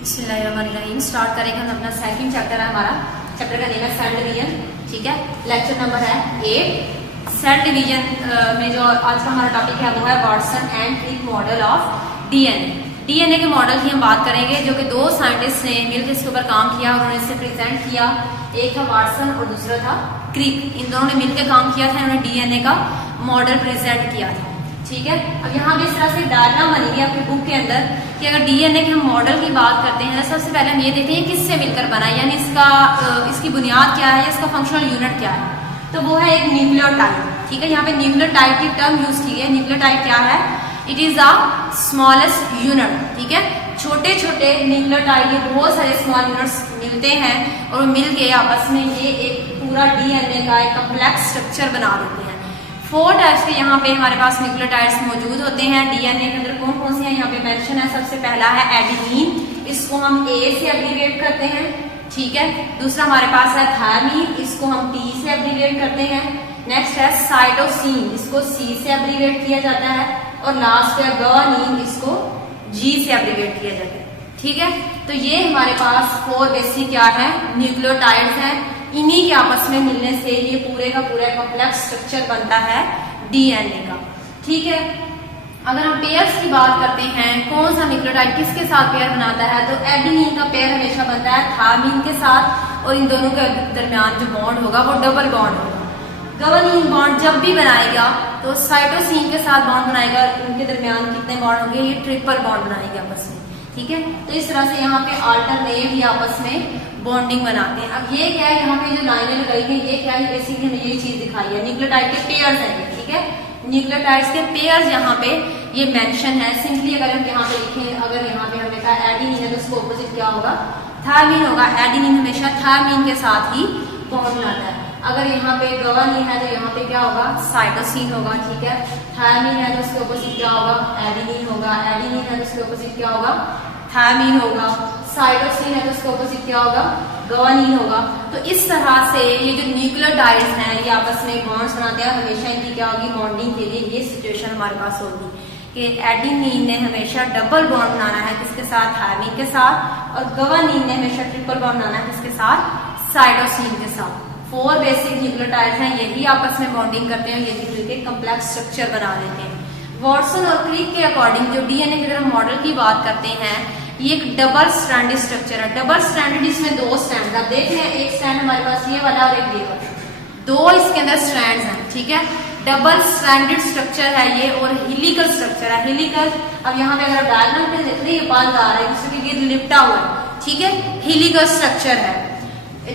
बिस्मिल्लाहिर्रहमानिर्रहीम। स्टार्ट करेंगे हम अपना सेकंड चैप्टर है। हमारा चैप्टर का नेम है सेल डिवीजन। ठीक है, लेक्चर नंबर है 8। सेल डिवीजन में जो आज का हमारा टॉपिक है वो है Watson and Crick model of DNA. DNA के मॉडल की हम बात करेंगे जो कि दो साइंटिस्ट ने मिलकर इसके ऊपर काम किया और उन्होंने इसे प्रेजेंट किया। एक था वाटसन और दूसरा था क्रिक। इन दोनों ने मिलकर काम किया था, इन्होंने डीएनए का मॉडल प्रेजेंट किया था। ठीक है, अब यहाँ भी इस तरह से डायग्राम बनेगी आपकी बुक के अंदर कि अगर डीएनए के हम मॉडल की बात करते हैं तो सबसे पहले हम ये देखते हैं किससे मिलकर बना है, यानी इसकी बुनियाद क्या है, इसका फंक्शनल यूनिट क्या है। तो वो है एक न्यूक्लियोटाइड। ठीक है, यहाँ पे न्यूक्लियोटाइड की टर्म यूज की है। न्यूक्लियोटाइड क्या है? It is a smallest unit. ठीक है, छोटे छोटे न्यूक्लियोटाइड, ये बहुत सारे स्मॉल यूनिट्स मिलते हैं और मिल के आपस में ये एक पूरा डीएनए का एक कॉम्प्लेक्स स्ट्रक्चर बना देते हैं। 4 टाइप्स के यहाँ पे हमारे पास न्यूक्लियोटाइड्स मौजूद होते हैं। डीएनए के अंदर कौन कौन से हैं यहाँ पे मेंशन है। सबसे पहला है एडेनिन, इसको हम ए से एब्रीविएट करते हैं। ठीक है, दूसरा हमारे पास है थायमीन, इसको हम टी से एब्रीविएट करते हैं। नेक्स्ट है साइटोसिन, इसको सी से एब्रीविएट किया जाता है। और लास्ट है गुआनिन, इसको जी से एब्रीविएट किया जाता है। ठीक है, तो ये हमारे पास 4 बेसिक क्या है, न्यूक्लियोटाइड्स हैं। इन्हीं के आपस में मिलने से ये पूरे का पूरा कॉम्प्लेक्स स्ट्रक्चर बनता है डीएनए का। ठीक है, अगर हम पेयर्स की बात करते हैं, कौन सा न्यूक्लियोटाइड किसके साथ पेयर बनाता है, तो एडेनिन का पेयर हमेशा बनता है थायमीन के साथ और इन दोनों के दरमियान जो बॉन्ड होगा वो डबल बॉन्ड होगा। गुआनिन बॉन्ड जब भी बनाएगा तो साइटोसिन के साथ बॉन्ड बनाएगा, उनके दरमियान कितने बॉन्ड होंगे, ये ट्रिपल बॉन्ड बनाएंगे आपस में। ठीक है, तो इस तरह से यहाँ पे अल्टरनेट ही आपस में बॉन्डिंग बनाते हैं। अब ये क्या है, यहाँ पे जो लाइनें लगाई गई ये क्या है, बेसिकली हमें ये चीज दिखाई है, न्यूक्लियोटाइड के पेयर्स हैं। ठीक है, न्यूक्लियोटाइड्स के पेयर्स यहाँ पे ये मेंशन है। सिंपली अगर हम यहाँ पे लिखें, अगर यहाँ पे हमने कहा एडेनिन है तो उसको ऑपोजिट क्या होगा, थायमीन होगा। एडेनिन हमेशा थायमीन के साथ ही बॉन्ड बनाता है। अगर यहाँ पे गुआनिन है तो यहाँ पे क्या होगा, साइटोसिन होगा। ठीक है, थायमीन है तो उसके ऑपोजिट क्या होगा, एडेनिन होगा। एडेनिन है तो उसके ऑपोजिट क्या होगा, थायमीन होगा। साइटोसिन है तो उसके ऑपोजिट क्या होगा, गुआनिन होगा। तो इस तरह से ये जो न्यूक्लियोटाइड्स हैं ये आपस में बॉन्ड्स बनाते हैं। हमेशा इनकी क्या होगी, बॉन्डिंग के लिए ये सिचुएशन हमारे पास होगी कि एडेनिन ने हमेशा डबल बॉन्ड बनाना है किसके साथ, थायमीन के साथ, और गुआनिन ने हमेशा ट्रिपल बॉन्ड बनाना है किसके साथ, साइटोसिन के साथ। 4 बेसिक न्यूक्लियोटाइड्स हैं, यही आपस में बॉन्डिंग करते हैं, यही मिलकर कॉम्प्लेक्स स्ट्रक्चर बना देते हैं। वाटसन और क्रिक के अकॉर्डिंग जो डीएनए की अगर हम मॉडल की बात करते हैं, ये एक डबल स्ट्रैंडेड स्ट्रक्चर है। डबल स्ट्रैंडेड, इसमें 2 स्ट्रैंड, आप देख रहे हैं एक स्ट्रैंड हमारे पास ये वाला और एक ये वाला, 2 इसके अंदर स्ट्रैंड्स हैं। ठीक है, डबल स्ट्रैंडेड स्ट्रक्चर है ये और हेलिकल स्ट्रक्चर है। हेलिकल, अब यहाँ पे अगर डायग्राम पे देख रहे हैं, बाल आ रहा है, दूसरे के गिर्द लिपटा हुआ है। ठीक है, हेलिकल स्ट्रक्चर है।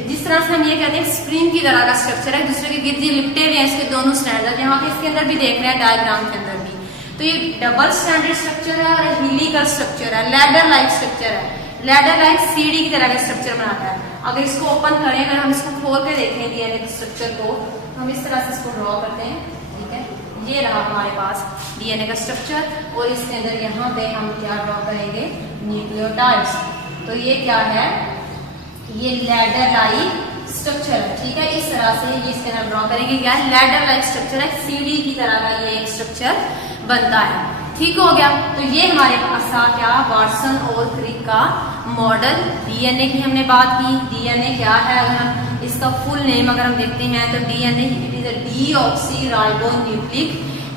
जिस तरह से हम ये कहते हैं स्प्रिंग की तरह का स्ट्रक्चर है, दूसरे के गिर्द लिपटे हुए हैं इसके दोनों स्ट्रैंड। यहाँ पे इसके अंदर भी देख रहे हैं डायग्राम के अंदर भी, तो ये डबल स्टैंडर्ड स्ट्रक्चर है और हेलिकल स्ट्रक्चर है, लैडर लाइक स्ट्रक्चर है। लैडर लाइक सीढ़ी की तरह का स्ट्रक्चर बनाता है। अगर इसको ओपन करें, अगर हम इसको खोल के देखें डीएनए के स्ट्रक्चर को, तो हम इस तरह से इसको ड्रॉ करते हैं। ठीक है, ये रहा हमारे पास डीएनए का स्ट्रक्चर और इसके अंदर यहाँ पे हम क्या ड्रॉ करेंगे, न्यूक्लियोटाइड्स। तो ये क्या है, ये लैडर लाइक स्ट्रक्चर है। ठीक है, इस तरह से ये इसके अंदर ड्रॉ करेंगे, क्या है, लैडर लाइक स्ट्रक्चर है, सीढ़ी की तरह का ये एक स्ट्रक्चर बनता है। ठीक हो गया, तो ये हमारे पास था क्या, वाटसन और क्रिक का मॉडल। डीएनए की हमने बात की। डीएनए क्या है, अगर हम इसका फुल नेम अगर हम देखते हैं तो DNA it is a deoxyribonucleic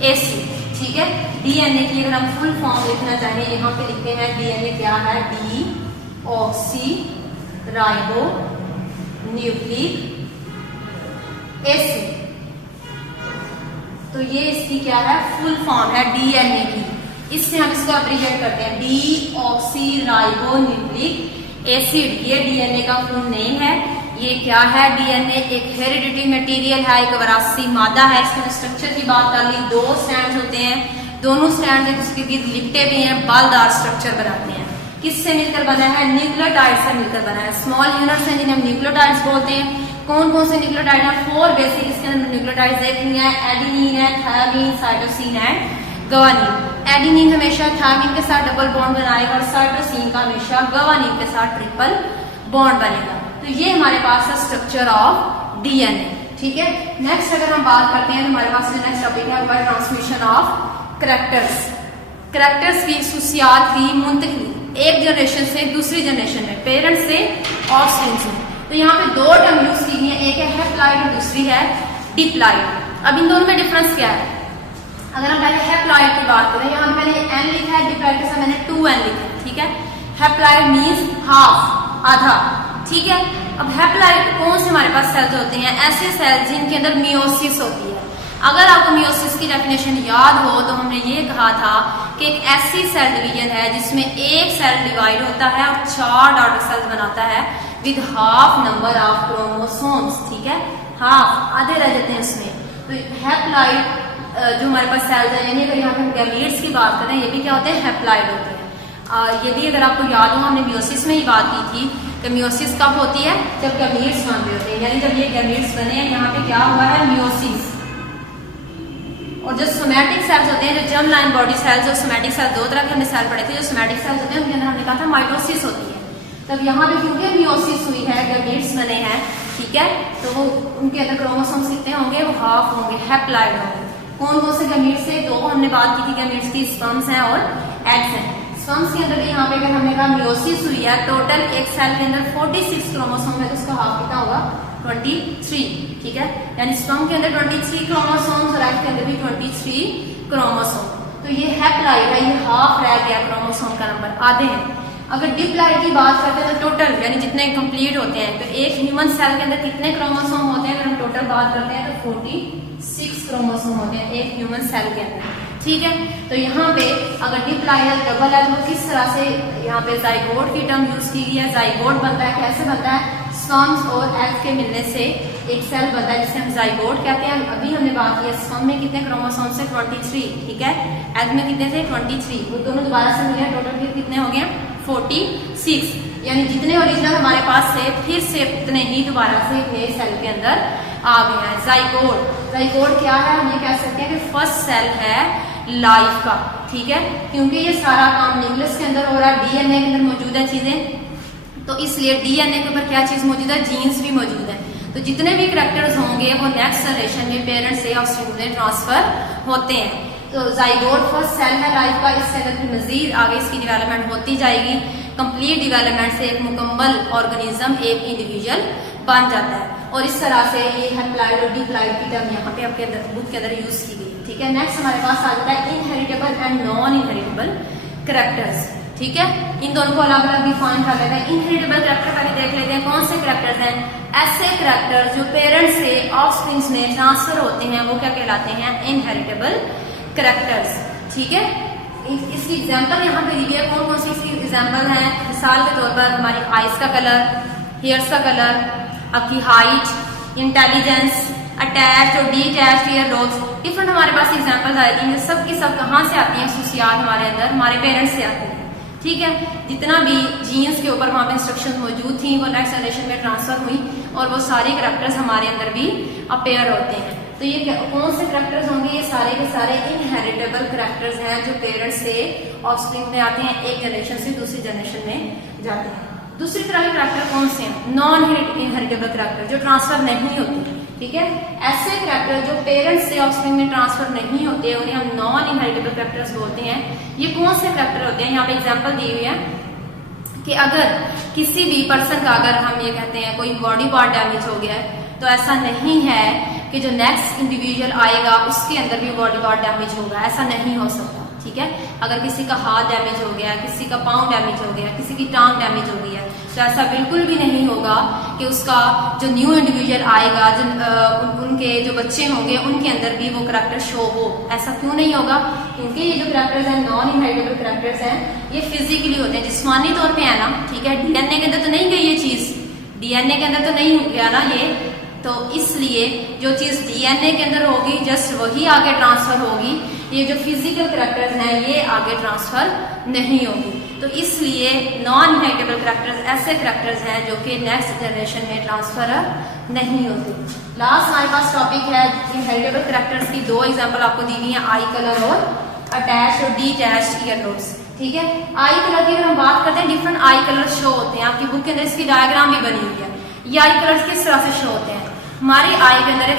acid. ठीक है, डीएनए की अगर हम फुल फॉर्म लिखना चाहें, यहाँ पे लिखते हैं डीएनए क्या है, डीऑक्सीराइबोन्यूक्लिक एसिड। तो ये इसकी क्या है, फुल फॉर्म है डीएनए की। इससे हम इसको एब्रीविएट करते हैं डीऑक्सीराइबोन्यूक्लिक एसिड। ये डीएनए का फुल नेम है। ये क्या है, डीएनए एक हेरिडिटरी मटेरियल है, एक विरासती मादा है। इसके स्ट्रक्चर की बात कर ली, 2 स्ट्रैंड होते हैं, दोनों स्ट्रैंड उसके गिर्द लिपटे भी हैं, बालदार स्ट्रक्चर बनाते हैं। किससे मिलकर बना है, न्यूक्लियोटाइड से मिलकर बना है। स्मॉल यूनिट्स हैं जिन्हें हम न्यूक्लियोटाइड्स बोलते हैं। कौन कौन से न्यूक्लियोटाइड है, 4 बेसिक इसके अंदर न्यूक्लियोटाइड्स देख रही हैं, एडेनिन है, thymine, cytosine and guanine. Adenine हमेशा थायमीन के साथ डबल बॉन्ड बनाएगा और साइटोसिन का हमेशा गुआनिन के साथ ट्रिपल बॉन्ड बनेगा। तो ये हमारे पास है स्ट्रक्चर ऑफ डीएनए। ठीक है, नेक्स्ट अगर हम बात करते हैं तो हमारे पास जो नेक्स्ट टॉपिक है वो है ट्रांसमिशन ऑफ करैक्टर्स। करैक्टर्स की खुसूसियात की मुंतकिली एक जनरेशन से दूसरी जनरेशन में, पेरेंट्स से ऑफस्प्रिंग से। तो यहाँ पे दो टर्म यूज की गई है, एक है हैप्लॉइड और दूसरी है डिप्लॉइड। अब इन दोनों में डिफरेंस क्या है? अगर हम पहले हैप्लॉइड की बात करें, यहाँ पे मैंने n लिखा है, डिप्लॉइड के साथ मैंने 2n लिखा है। ठीक है, हैप्लॉइड मींस हाफ, आधा। ठीक है, अब हैप्लॉइड कौन से हमारे पास सेल्स होते हैं? ऐसे सेल्स जिनके अंदर मियोसिस होती है। अगर आपको मियोसिस की डेफिनेशन याद हो तो हमने ये कहा था कि एक ऐसी सेल डिवीजन है जिसमें एक सेल डिवाइड होता है और 4 डॉटर सेल्स बनाता है with half number of chromosomes. ठीक है, हाफ, आधे रह जाते हैं उसमें। तो हैप्लॉइड जो हमारे पास सेल्स है, यानी अगर यहाँ पे हम गैमीट्स की बात करें, ये भी क्या होते हैं? हैप्लॉइड होते हैं। ये भी अगर आपको याद हो हमने मियोसिस में ही बात की थी कि मियोसिस कब होती है? जब गैमीट्स बन रहे होते हैं, यानी जब ये गैमीट्स बने हैं, यहाँ पे क्या हुआ है? मियोसिस। और जो सोमैटिक सेल्स होते हैं, जो जर्म लाइन बॉडी सेल्स और सोमैटिक सेल्स, दो तरह के हमने सेल पढ़े थे। जो सोमैटिक सेल्स होते हैं उनके अंदर हमने कहा था माइटोसिस होती है। तब यहाँ पे क्योंकि मियोसिस हुई है, गैमीट्स बने हैं, ठीक है, तो वो उनके अंदर क्रोमोसोम्स कितने होंगे? वो हाफ होंगे, हैप्लॉइड होंगे। कौन कौन से गैमीट्स से? दो हमने बात की थी गैमीट्स की, स्पर्म्स हैं और एग्स हैं। स्पर्म्स के अंदर भी यहाँ पे अगर हमने कहा मियोसिस हुई है, टोटल एक सेल के अंदर 46 क्रोमोसोम है, तो उसका हाफ कितना होगा? 23। ठीक है, यानी स्पर्म के अंदर 23 क्रोमोसोम्स और एग के अंदर भी 23 क्रोमोसोम। तो ये हैप्लॉइड है, ये हाफ रह गया क्रोमोसोम का नंबर, आधे हैं। अगर डिप्लॉइड की बात करते हैं तो टोटल यानी जितने कंप्लीट होते हैं, तो एक ह्यूमन सेल के अंदर कितने क्रोमोसोम होते हैं? अगर हम टोटल बात करते हैं तो 46 क्रोमोसोम होते हैं एक ह्यूमन सेल के अंदर। ठीक है, तो यहाँ पे अगर डिप्लॉइड है, डबल है, तो किस तरह से यहाँ पे जाइगोट की टर्म यूज की गई है। जाइगोट बनता है, कैसे बनता है? स्पर्म्स और एग्स के मिलने से एक सेल बनता है जिसे हम जाइगोट कहते हैं। अभी हमने बात की स्पर्म में कितने क्रोमोसोम से? 23। ठीक है, एग में कितने थे? 23। वो दोनों दोबारा से मिले, टोटल फिर कितने हो गए? 46। यानी जितने ओरिजिनल हमारे पास थे फिर से उतने ही दोबारा से नए सेल के अंदर आ गए हैं। जाइगोट, जाइगोट क्या है? हम ये कह सकते हैं कि फर्स्ट सेल है लाइफ का। ठीक है, क्योंकि ये सारा काम न्यूक्लियस के अंदर हो रहा है, डीएनए के अंदर मौजूद है चीजें, तो इसलिए डीएनए के ऊपर क्या चीज मौजूद है? जीन्स भी मौजूद है। तो जितने भी करैक्टर्स होंगे वो नेक्स्ट जनरेशन में पेरेंट्स से ऑफस्प्रिंग में ट्रांसफर होते हैं। तो जाइगोट फर्स्ट सेल है लाइफ का, इससे अगर मजीद आगे इसकी डेवलपमेंट होती जाएगी, कंप्लीट डेवलपमेंट से एक मुकम्मल ऑर्गेनिज्म, एक इंडिविजुअल बन जाता है। और इस तरह से ये हैप्लॉइड और डिप्लॉइड की टर्म यहाँ पे आपके बुक के अंदर यूज की गई। ठीक है, नेक्स्ट हमारे पास आ जाता है inheritable and non inheritable characters. ठीक है, इन दोनों को अलग अलग डिफाइन कर लेते हैं। इनहेरिटेबल करैक्टर पहले देख लेते हैं कौन से करैक्टर्स हैं। ऐसे करैक्टर जो पेरेंट्स से ऑफस्प्रिंग्स में ट्रांसफर होते हैं वो क्या कहलाते हैं? Inheritable characters. ठीक है, इसकी एग्जांपल यहाँ पे दी गई है। कौन कौन सी इसकी एग्जांपल हैं? मिसाल के तौर पर हमारी आईज का कलर, हेयर्स का कलर, आपकी हाइट, इंटेलिजेंस, अटैच और डीअटैच ईयर लॉब्स, डिफरेंट हमारे पास एग्जांपल्स आती हैं। सब की सब कहाँ से आती हैं? खुसूसियात हमारे अंदर हमारे पेरेंट्स से आती हैं। ठीक है, जितना भी जीन्स के ऊपर वहाँ पे इंस्ट्रक्शंस मौजूद थी वो नेक्स्ट जनरेशन में ट्रांसफर हुई और वो सारे करैक्टर्स हमारे अंदर भी अपेयर होते हैं। तो ये कौन से करैक्टर्स होंगे? ये सारे के सारे इनहेरिटेबल करैक्टर्स हैं जो पेरेंट्स से ऑफस्प्रिंग में आते हैं, एक जनरेशन से दूसरी जनरेशन में जाते हैं। दूसरी तरह के करैक्टर कौन से हैं? नॉन इनहेरिटेबल करैक्टर, जो ट्रांसफर नहीं होते। ठीक है, ऐसे करैक्टर जो पेरेंट्स से ऑफस्प्रिंग में ट्रांसफर नहीं होते उन्हें हम नॉन इनहेरिटेबल करैक्टर्स बोलते हैं। ये कौन से करैक्टर होते हैं? यहाँ पे एग्जांपल दी हुई है कि अगर किसी भी पर्सन का, अगर हम ये कहते हैं कोई बॉडी पार्ट डैमेज हो गया है, तो ऐसा नहीं है कि जो नेक्स्ट इंडिविजुअल आएगा उसके अंदर भी बॉडी पार्ट डैमेज होगा, ऐसा नहीं हो सकता। ठीक है, अगर किसी का हाथ डैमेज हो गया, किसी का पाँव डैमेज हो गया, किसी की टांग डैमेज हो गई है, तो ऐसा बिल्कुल भी नहीं होगा कि उसका जो न्यू इंडिविजुअल आएगा, जो उनके जो बच्चे होंगे उनके अंदर भी वो करैक्टर शो हो। ऐसा क्यों नहीं होगा? क्योंकि ये जो करैक्टर्स हैं नॉन इनहेरिटेबल करैक्टर्स हैं, ये फिजिकली होते हैं, जिस्मानी तौर पे है ना। ठीक है, डीएनए के अंदर तो नहीं गई ये चीज, डीएनए के अंदर तो नहीं गया ना ये, तो इसलिए जो चीज डीएनए के अंदर होगी जस्ट वही आगे ट्रांसफर होगी। ये जो फिजिकल करैक्टर्स हैं ये आगे ट्रांसफर नहीं होगी। तो इसलिए नॉन इनहेरिटेबल करैक्टर्स ऐसे करैक्टर्स हैं जो कि नेक्स्ट जनरेशन में ट्रांसफर नहीं होते। लास्ट हमारे पास टॉपिक है इनहेरिटेबल करैक्टर्स की। दो एग्जांपल आपको दी हुई हैं, आई कलर और अटैच और डीअटैच्ड ईयर लॉब्स। ठीक है, आई कलर की अगर हम बात करते हैं, डिफरेंट आई कलर शो होते हैं। आपकी बुक के अंदर इसकी डायग्राम भी बनी हुई है। ये आई कलर्स किस तरह से शो होते हैं? हमारी आई के अंदर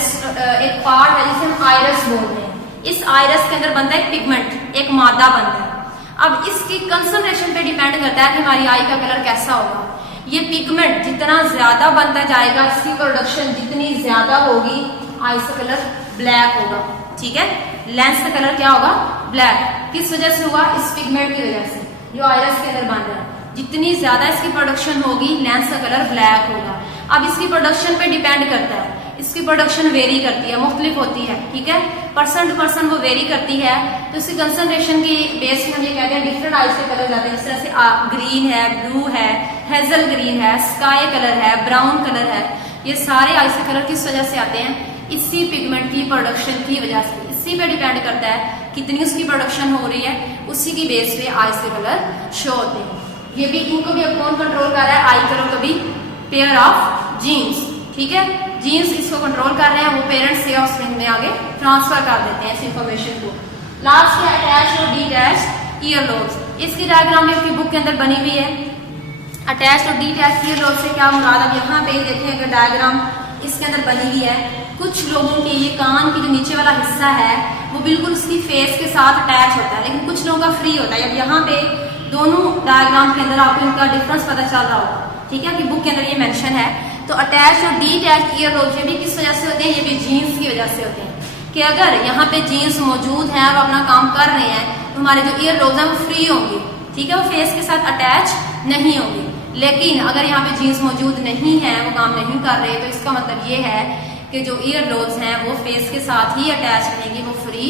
एक पार्ट है जिसे हम आइरस बोलते हैं। इस आइरस के अंदर बनता है एक पिगमेंट, एक मादा बनता है। अब इसकी कंसंट्रेशन पे डिपेंड करता है कि हमारी आई का कलर कैसा होगा। ये पिगमेंट जितना ज्यादा बनता जाएगा, इसकी प्रोडक्शन जितनी ज्यादा होगी, आई का कलर ब्लैक होगा। ठीक है, लेंस का कलर क्या होगा? ब्लैक। किस वजह से हुआ? इस पिगमेंट की वजह से जो आइरस के अंदर बन रहा है। जितनी ज्यादा इसकी प्रोडक्शन होगी, लेंस का कलर ब्लैक होगा। अब इसकी प्रोडक्शन पे डिपेंड करता है, इसकी प्रोडक्शन वेरी करती है, मुख्तलिफ होती है। ठीक है, पर्सन टू पर्सन वो वेरी करती है। तो इसकी कंसंट्रेशन की बेस पे हम ये कहते हैं डिफरेंट आइज के कलर जाते हैं। जिस तरह से ग्रीन है, ब्लू है, हेजल ग्रीन है, स्काई कलर है, ब्राउन कलर है। ये सारे आइज के कलर किस वजह से आते हैं? इसी पिगमेंट की प्रोडक्शन की वजह से। इसी पे डिपेंड करता है कितनी उसकी प्रोडक्शन हो रही है, उसी की बेस पे आइज के कलर शो होते हैं। ये भी इनको भी अब कौन कंट्रोल कर रहा है? आई कलर को भी पेयर ऑफ जीन्स। ठीक है, जीन्स इसको कंट्रोल कर रहे हैं, वो पेरेंट्स से ऑफस्प्रिंग में आगे ट्रांसफर कर देते हैं इस इंफॉर्मेशन को। लास्ट है अटैच और डीटैच ईयरलोब्स। इसकी डायग्राम भी आपकी बुक के अंदर बनी हुई है। अटैच और डीटैच ईयरलोब से क्या मुराद? अब यहाँ पे देखें अगर डायग्राम इसके अंदर बनी हुई है, कुछ लोगों के ये कान की जो नीचे वाला हिस्सा है वो बिल्कुल उसकी फेस के साथ अटैच होता है, लेकिन कुछ लोगों का फ्री होता है। अब यहाँ पे दोनों डायग्राम के अंदर आपको इनका डिफरेंस पता चल रहा होगा। ठीक है, कि बुक के अंदर ये मेंशन है। तो अटैच और डीटैच ईयरलोब्स ये भी किस वजह से होते हैं? ये भी जीन्स की वजह से होते हैं। कि अगर यहाँ पे जीन्स मौजूद है और अपना काम कर रहे हैं, तो हमारे जो ईयरलोब्स हैं वो फ्री होंगे। ठीक है, वो फेस के साथ अटैच नहीं होंगे। लेकिन अगर यहाँ पे जीन्स मौजूद नहीं है, वो काम नहीं कर रहे, तो इसका मतलब ये है कि जो ईयरलोब्स हैं वो फेस के साथ ही अटैच रहेंगे, वो फ्री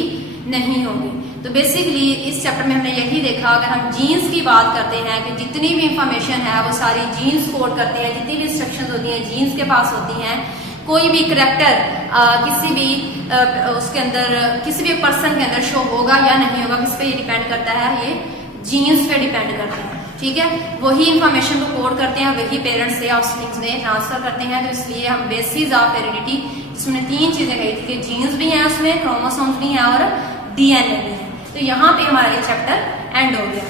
नहीं होंगे। तो बेसिकली इस चैप्टर में हमने यही देखा, अगर हम जीन्स की बात करते हैं कि जितनी भी इंफॉर्मेशन है वो सारी जीन्स कोड करते हैं, जितनी भी इंस्ट्रक्शंस होती हैं जीन्स के पास होती हैं। कोई भी करेक्टर किसी भी उसके अंदर किसी भी पर्सन के अंदर शो होगा या नहीं होगा, किस पे ये डिपेंड करता है? ये जीन्स पे डिपेंड करता है। ठीक है, वही इंफॉर्मेशन को कोड करते हैं, वही पेरेंट्स से ऑफस्प्रिंग्स में ट्रांसफर करते हैं। तो इसलिए हम बेसिस ऑफ हेरिडिटी, जिसमें 3 चीजें कही थी कि जीन्स भी हैं उसमें, क्रोमोसोम्स भी हैं और डीएनए भी है। तो यहाँ पे हमारा ये चैप्टर एंड हो गया।